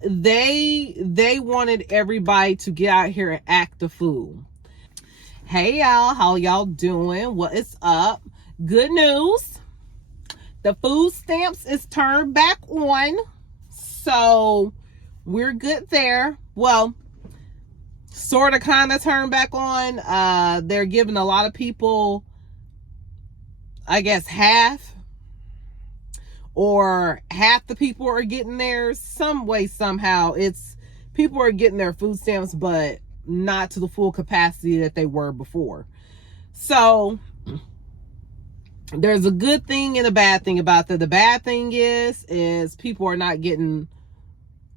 They wanted everybody to get out here and act the fool. Hey y'all, how y'all doing? What is up? Good news. The food stamps is turned back on. So we're good there. Well, sort of kind of turned back on. They're giving a lot of people, I guess, half the people are getting theirs some way, somehow. It's people are getting their food stamps, but not to the full capacity that they were before. So there's a good thing and a bad thing about that. The bad thing is people are not getting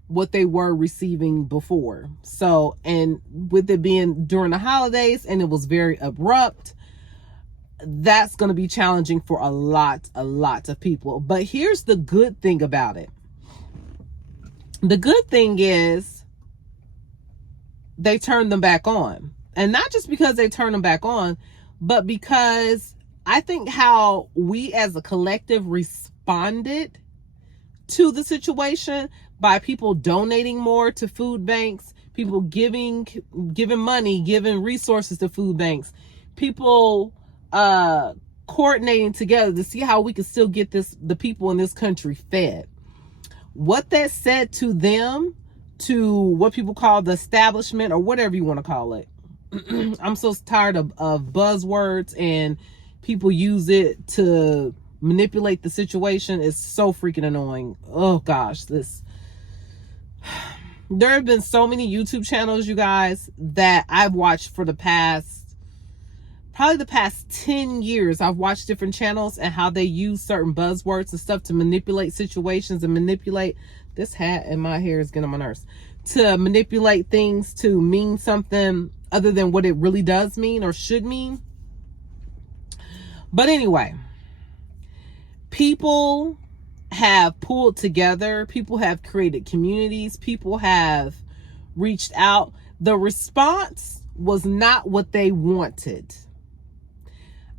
what they were receiving before. So, and with it being during the holidays and it was very abrupt, that's going to be challenging for a lot of people. But here's the good thing about it. The good thing is they turned them back on. And not just because they turned them back on, but because I think how we as a collective responded to the situation by people donating more to food banks, people giving money, giving resources to food banks, people coordinating together to see how we can still get the people in this country fed. What that said to them, to what people call the establishment or whatever you want to call it. I'm so tired of buzzwords and people use it to manipulate the situation. It's so freaking annoying. Oh gosh, there have been so many YouTube channels, you guys, that I've watched for the past 10 years. I've watched different channels and how they use certain buzzwords and stuff to manipulate situations and manipulate. This hat and my hair is getting on my nerves. To manipulate things to mean something other than what it really does mean or should mean. But anyway, people have pulled together. People have created communities. People have reached out. The response was not what they wanted.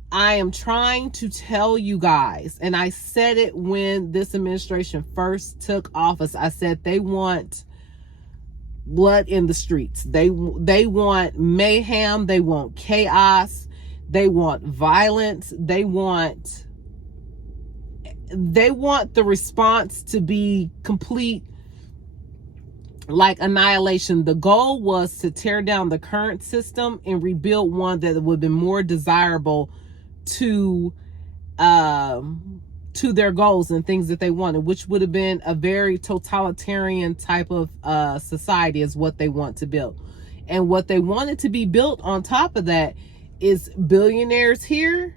I am trying to tell you guys, and I said it when this administration first took office. I said they want blood in the streets. They want mayhem. They want chaos. They want violence. They want the response to be complete, like annihilation. The goal was to tear down the current system and rebuild one that would be more desirable to their goals and things that they wanted, which would have been a very totalitarian type of society is what they want to build. And what they wanted to be built on top of that is billionaires here,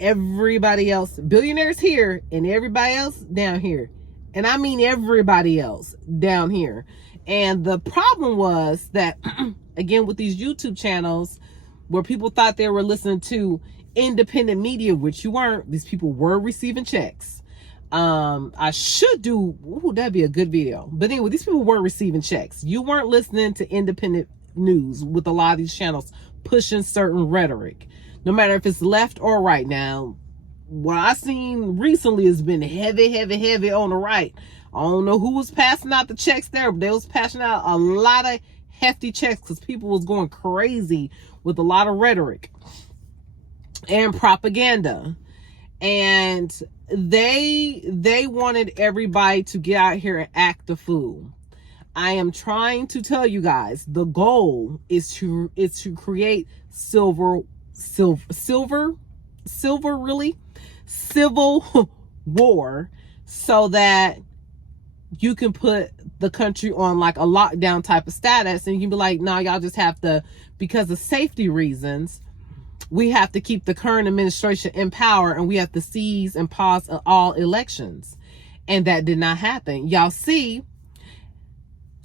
everybody else, billionaires here and everybody else down here. And I mean everybody else down here. And the problem was that, again, with these YouTube channels where people thought they were listening to independent media, which you weren't. These people were receiving checks. I should do, that'd be a good video. But anyway, these people were receiving checks. You weren't listening to independent news with a lot of these channels pushing certain rhetoric, no matter if it's left or right. Now, what I seen recently has been heavy on the right. I don't know who was passing out the checks there, but they was passing out a lot of hefty checks because people was going crazy with a lot of rhetoric and propaganda. And they wanted everybody to get out here and act the fool. I am trying to tell you guys, the goal is to create civil war, so that you can put the country on like a lockdown type of status, and you can be like, no, y'all just have to, because of safety reasons, we have to keep the current administration in power and we have to seize and pause all elections. And that did not happen. Y'all see,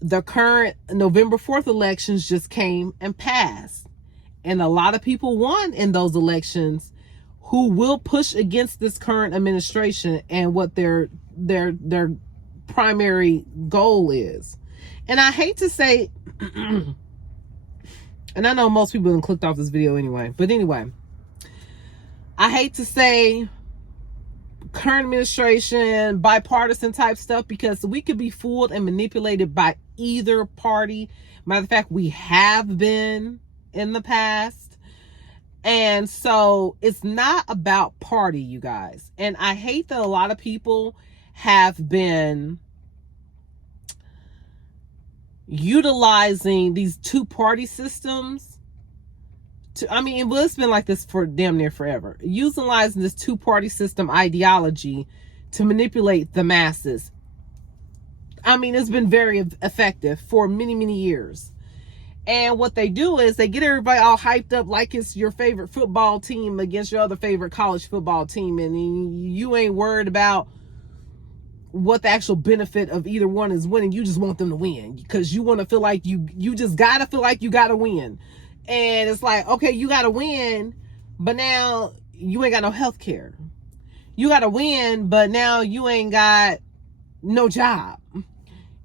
the current November 4th elections just came and passed. And a lot of people won in those elections who will push against this current administration and what their primary goal is. And I hate to say, and I know most people have clicked off this video anyway, but anyway, I hate to say current administration, bipartisan type stuff, because we could be fooled and manipulated by either party. Matter of fact, we have been in the past. And so it's not about party, you guys. And I hate that a lot of people have been utilizing these two-party systems it's been like this for damn near forever. Utilizing this two-party system ideology to manipulate the masses. It's been very effective for many, many years. And what they do is they get everybody all hyped up like it's your favorite football team against your other favorite college football team. And you ain't worried about what the actual benefit of either one is winning. You just want them to win because you want to feel like you just got to feel like you got to win. And it's like, okay, you got to win, but now you ain't got no health care. You got to win, but now you ain't got no job.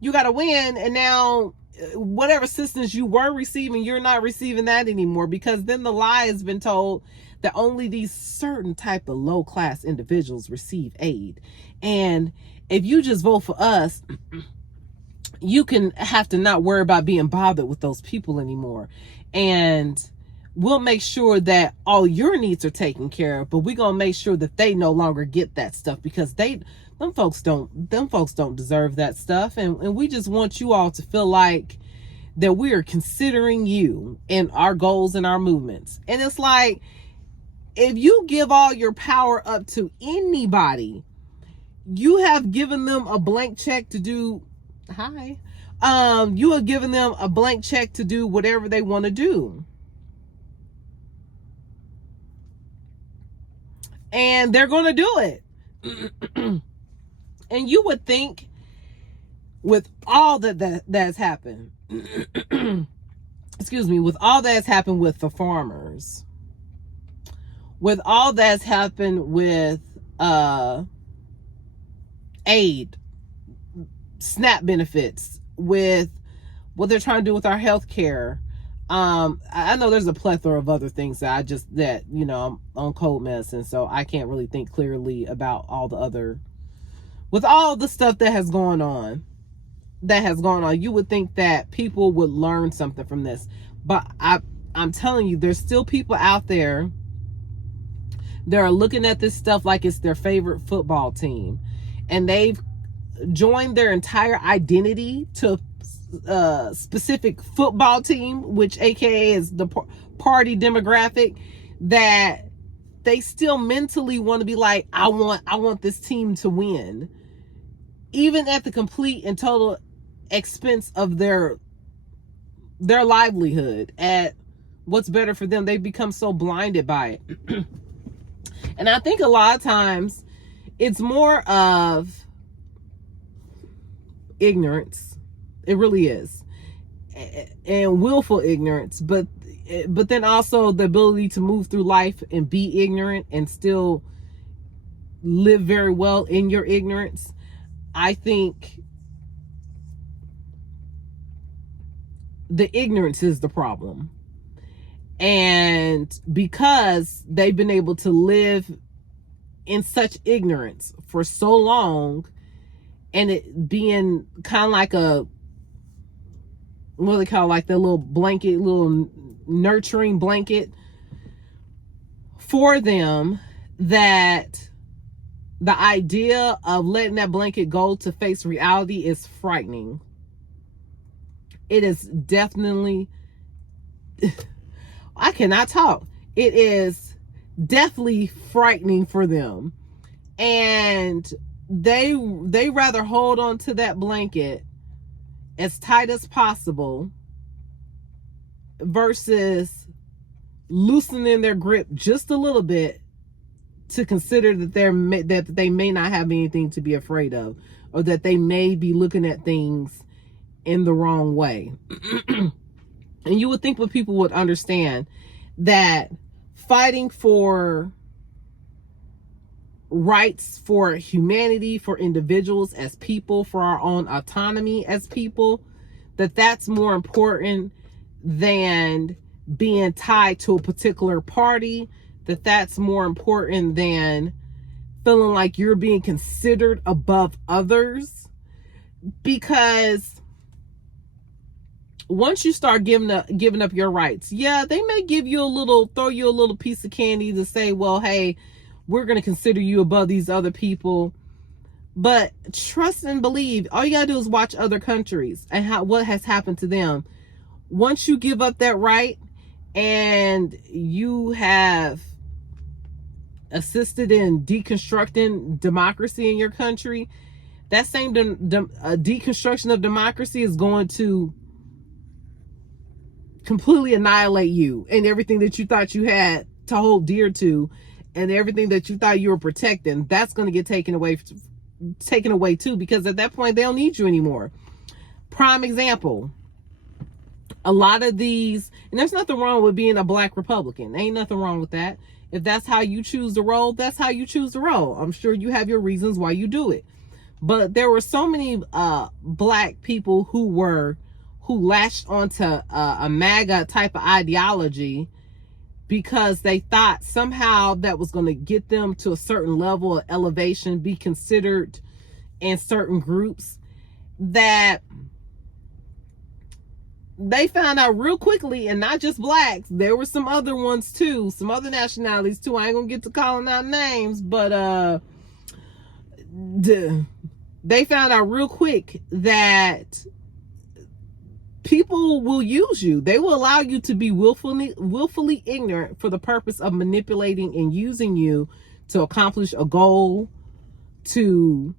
You got to win, and now whatever assistance you were receiving, you're not receiving that anymore, because then the lie has been told that only these certain type of low-class individuals receive aid. And if you just vote for us, you can have to not worry about being bothered with those people anymore. And we'll make sure that all your needs are taken care of, but we're going to make sure that they no longer get that stuff, because them folks don't deserve that stuff. And we just want you all to feel like that we are considering you in our goals and our movements. And it's like, if you give all your power up to anybody, you have given them a blank check to do you are giving them a blank check to do whatever they want to do. And they're going to do it. And you would think with all that's happened, excuse me, with all that's happened with the farmers, with all that's happened with aid, SNAP benefits, with what they're trying to do with our health care. I know there's a plethora of other things that I'm on cold medicine, so I can't really think clearly about all the other, with all the stuff that has gone on, you would think that people would learn something from this. But I'm telling you, there's still people out there that are looking at this stuff like it's their favorite football team. And they've joined their entire identity to a specific football team, which AKA is the party demographic, that they still mentally want to be like, I want this team to win, even at the complete and total expense of their livelihood, at what's better for them. They become so blinded by it. And I think a lot of times it's more of ignorance. It really is. And willful ignorance, but then also the ability to move through life and be ignorant and still live very well in your ignorance. I think the ignorance is the problem. And because they've been able to live in such ignorance for so long, and it being kind of like what do they call, like the little blanket, little nurturing blanket for them, that the idea of letting that blanket go to face reality is frightening. It is definitely, I cannot talk. It is definitely frightening for them. And they rather hold on to that blanket as tight as possible versus loosening their grip just a little bit to consider that they may not have anything to be afraid of, or that they may be looking at things in the wrong way. And you would think that people would understand that fighting for rights, for humanity, for individuals as people, for our own autonomy as people, that's more important than being tied to a particular party, that's more important than feeling like you're being considered above others. Because once you start giving up your rights, yeah, they may throw you a little piece of candy to say, well, hey, we're going to consider you above these other people. But trust and believe, all you got to do is watch other countries and what has happened to them. Once you give up that right and you have assisted in deconstructing democracy in your country, that same deconstruction of democracy is going to completely annihilate you and everything that you thought you had to hold dear to, and everything that you thought you were protecting. That's going to get taken away too, because at that point they don't need you anymore. Prime example, a lot of these, and there's nothing wrong with being a black Republican. Ain't nothing wrong with that. If that's how you choose to roll, that's how you choose to roll. I'm sure you have your reasons why you do it. But there were so many black people who latched onto a MAGA type of ideology because they thought somehow that was going to get them to a certain level of elevation, be considered in certain groups, that they found out real quickly, and not just blacks, there were some other ones too, some other nationalities too. I ain't gonna get to calling out names, but they found out real quick that people will use you. They will allow you to be willfully ignorant for the purpose of manipulating and using you to accomplish a goal, to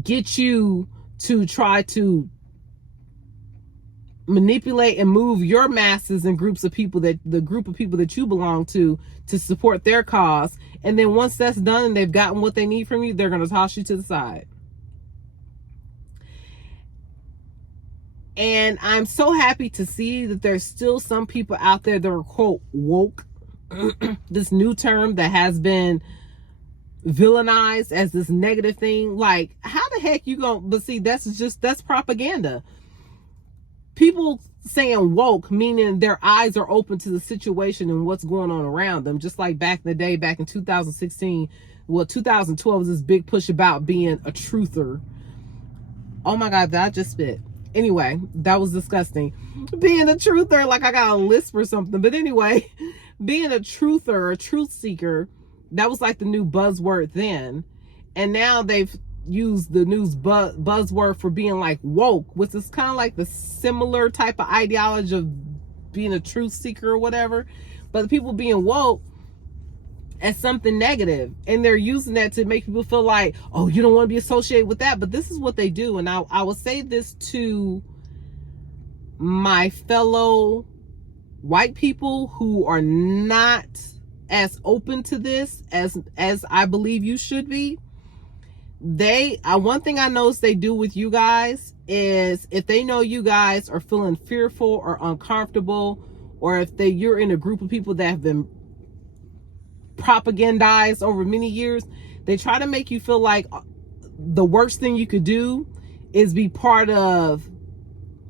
get you to try to manipulate and move your masses and group of people that you belong to support their cause. And then once that's done and they've gotten what they need from you, they're going to toss you to the side. And I'm so happy to see that there's still some people out there that are, quote, woke. This new term that has been villainized as this negative thing. Like, how the heck you gonna, but see, that's propaganda. People saying woke, meaning their eyes are open to the situation and what's going on around them. Just like back in the day, back in 2016, 2012 was this big push about being a truther. Oh my God, that I just spit. Anyway, that was disgusting. Being a truther, like I got a lisp or something. But anyway, being a truther, a truth seeker, that was like the new buzzword then. And now they've used the new buzzword for being like woke, which is kind of like the similar type of ideology of being a truth seeker or whatever. But the people being woke as something negative, and they're using that to make people feel like, oh, you don't want to be associated with that. But this is what they do. And I will say this to my fellow white people who are not as open to this as I believe you should be. One thing I noticed they do with you guys is, if they know you guys are feeling fearful or uncomfortable, or if you're in a group of people that have been propagandized over many years, they try to make you feel like the worst thing you could do is be part of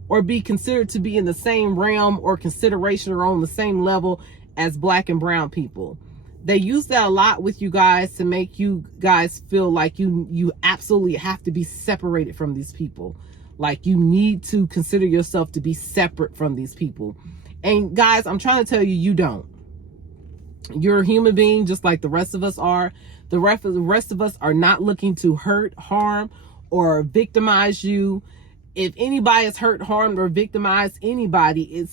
or be considered to be in the same realm or consideration or on the same level as black and brown people. They use that a lot with you guys to make you guys feel like you absolutely have to be separated from these people. Like you need to consider yourself to be separate from these people. And guys, I'm trying to tell you, you don't. You're a human being just like the rest of us are. The rest of us are not looking to hurt, harm, or victimize you. If anybody is hurt, harmed, or victimized anybody,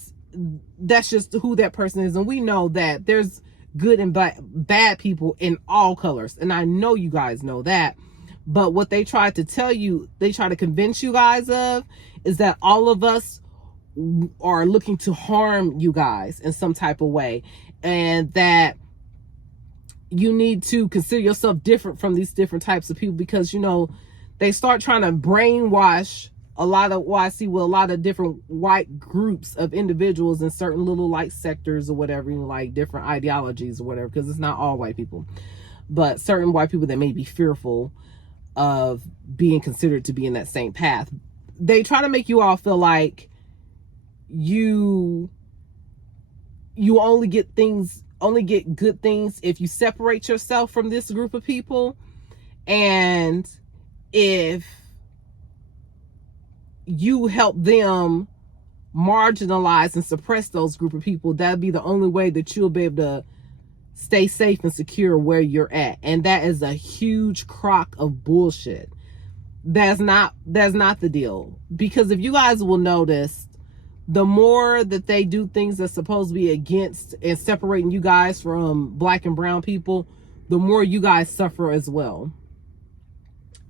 that's just who that person is. And we know that there's good and bad people in all colors. And I know you guys know that. But what they try to tell you, they try to convince you guys of, is that all of us are looking to harm you guys in some type of way. And that you need to consider yourself different from these different types of people, because, you know, they start trying to brainwash a lot of what I see with a lot of different white groups of individuals in certain little like sectors or whatever, you know, like different ideologies or whatever, because it's not all white people, but certain white people that may be fearful of being considered to be in that same path. They try to make you all feel like you only get things only get good things if you separate yourself from this group of people. And if you help them marginalize and suppress those group of people, that'd be the only way that you'll be able to stay safe and secure where you're at. And that is a huge crock of bullshit. That's not the deal. Because if you guys will notice, the more that they do things that's supposed to be against and separating you guys from black and brown people, the more you guys suffer as well.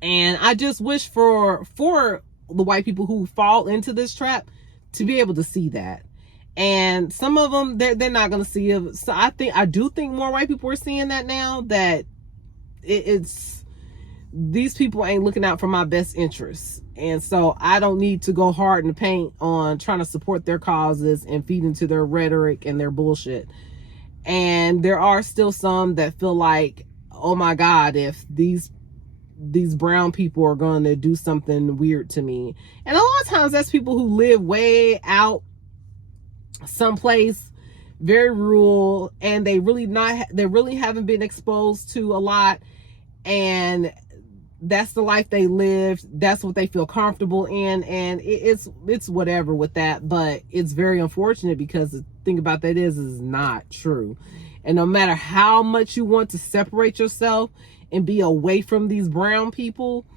And I just wish for the white people who fall into this trap to be able to see that. And some of them, they're not going to see it. So I do think more white people are seeing that now, that it's these people ain't looking out for my best interests. And so I don't need to go hard in the paint on trying to support their causes and feed into their rhetoric and their bullshit. And there are still some that feel like, oh my God, if these brown people are going to do something weird to me. And a lot of times that's people who live way out someplace very rural, and they really haven't been exposed to a lot, and that's the life they lived, that's what they feel comfortable in, and it's whatever with that. But it's very unfortunate, because the thing about that is not true. And no matter how much you want to separate yourself and be away from these brown people,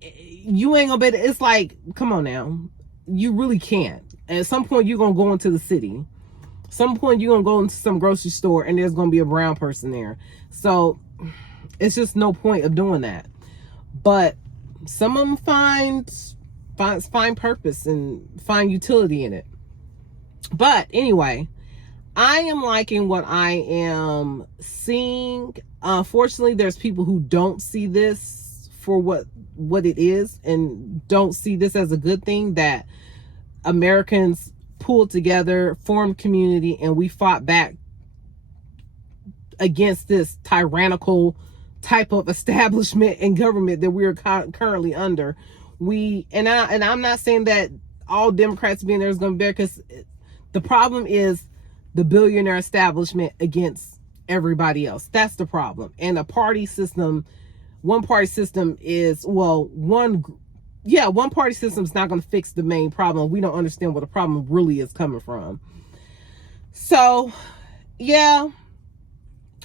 you ain't gonna be, it's like, come on now, you really can't. At some point you're gonna go into the city, some point you're gonna go into some grocery store and there's gonna be a brown person there. So it's just no point of doing that. But some of them find purpose and find utility in it. But anyway, I am liking what I am seeing. Unfortunately, there's people who don't see this for what it is, and don't see this as a good thing, that Americans pulled together, formed community, and we fought back against this tyrannical type of establishment and government that we're currently under. And I'm not saying that all Democrats being there is going to be there, because the problem is the billionaire establishment against everybody else. That's the problem. And a party system, one party system is, well, one party system is not going to fix the main problem. We don't understand where the problem really is coming from. So, yeah.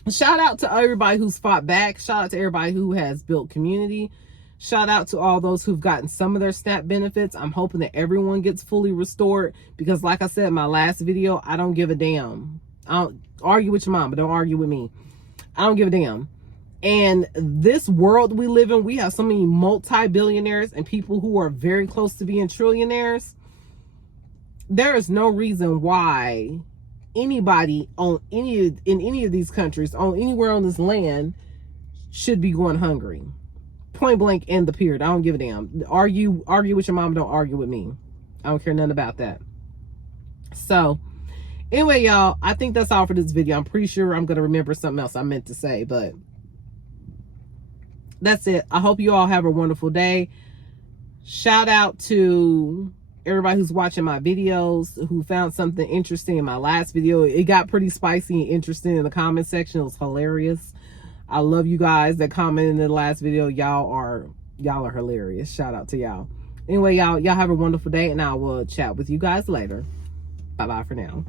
Shout out to everybody who's fought back. Shout out to everybody who has built community. Shout out to all those who've gotten some of their SNAP benefits. I'm hoping that everyone gets fully restored, because like I said in my last video, I don't give a damn. I don't argue with your mom, but don't argue with me. I don't give a damn. And this world we live in, we have so many multi-billionaires and people who are very close to being trillionaires. There is no reason why anybody in any of these countries, on anywhere on this land, should be going hungry. Point blank, end the period. I don't give a damn. Argue with your mom, don't argue with me. I don't care nothing about that. So anyway, y'all, I think that's all for this video. I'm pretty sure I'm gonna remember something else I meant to say, but that's it. I hope you all have a wonderful day. Shout out to everybody who's watching my videos, who found something interesting in my last video. It got pretty spicy and interesting in the comment section. It was hilarious. I love you guys that commented in the last video. Y'all are hilarious. Shout out to y'all. Anyway, y'all have a wonderful day, and I will chat with you guys later. Bye-bye for now.